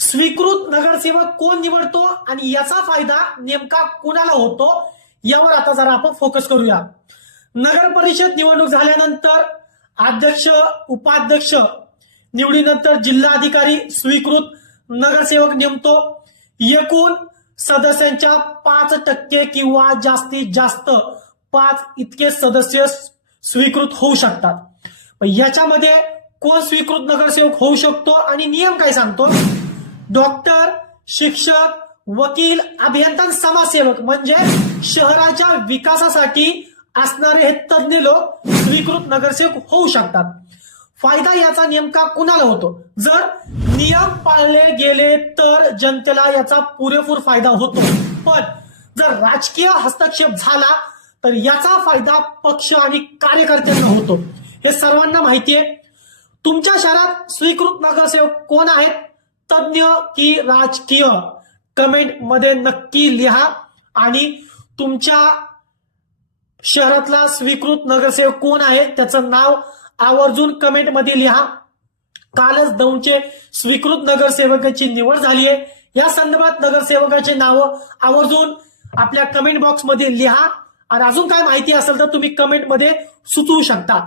स्वीकृत नगरसेवक कोण निवडतो आणि याचा फायदा नेमका कुणाला होतो यावर आता जरा आपण फोकस करूया। नगर परिषद निवडणूक झाल्यानंतर अध्यक्ष उपाध्यक्ष निवडीनंतर जिल्हाधिकारी स्वीकृत नगरसेवक नेमतो। एकूण सदस्यांच्या 5% किंवा जास्तीत जास्त 5 इतके सदस्य स्वीकृत होऊ शकतात। याच्यामध्ये कोण स्वीकृत नगरसेवक होऊ शकतो आणि नियम काय सांगतो? डॉक्टर, शिक्षक, वकील, अभियंता, समाजसेवक म्हणजे शहराच्या विकासासाठी असणारे हे तज्ञ लोक स्वीकृत नगरसेवक होऊ शकतात। फायदा याचा नेमका कुणाला होतो? जर नियम पाळले गेले तर जनतेला याचा पुरेपूर फायदा होतो, पण जर राजकीय हस्तक्षेप झाला तर याचा फायदा पक्ष आणि कार्यकर्त्यांना होतो। हे सर्वांना माहिती आहे। तुमच्या शहरात स्वीकृत नगरसेवक कोण आहेत, तज्ञ की राजकीय? कमेंट मध्ये नक्की लिहा आणि तुमच्या शहरातला स्वीकृत नगरसेवक कोण आहे त्याचं नाव आवर्जून कमेंट मध्ये लिहा। कालच दौंडचे स्वीकृत नगरसेवकाची निवड झाली आहे। या संदर्भात नगरसेवकाचे नाव आवर्जून आपल्या कमेंट बॉक्स मध्ये लिहा आणि अजून काय माहिती असेल तर तुम्ही कमेंट मध्ये सुचवू शकता।